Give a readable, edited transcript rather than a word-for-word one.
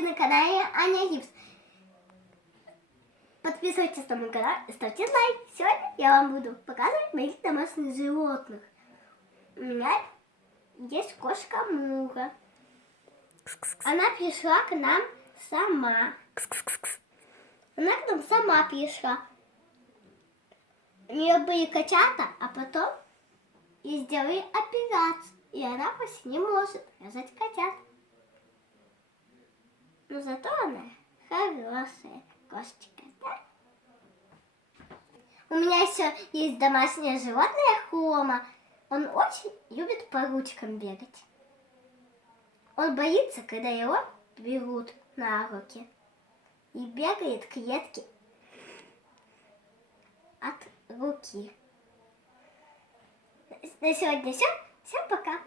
вы на канале Аня Гипс. Подписывайтесь на мой канал и ставьте лайк. Сегодня я вам буду показывать моих домашних животных. У меня есть кошка Мура. Она пришла к нам сама. Она к нам сама пришла. У нее были котята, а потом ей сделали операцию. И она почти не может рожать котят. Но зато она хорошая кошечка, да? У меня еще есть домашнее животное Хома. Он очень любит по ручкам бегать. Он боится, когда его берут на руки. И бегает к клетке от руки. На сегодня все. Всем пока.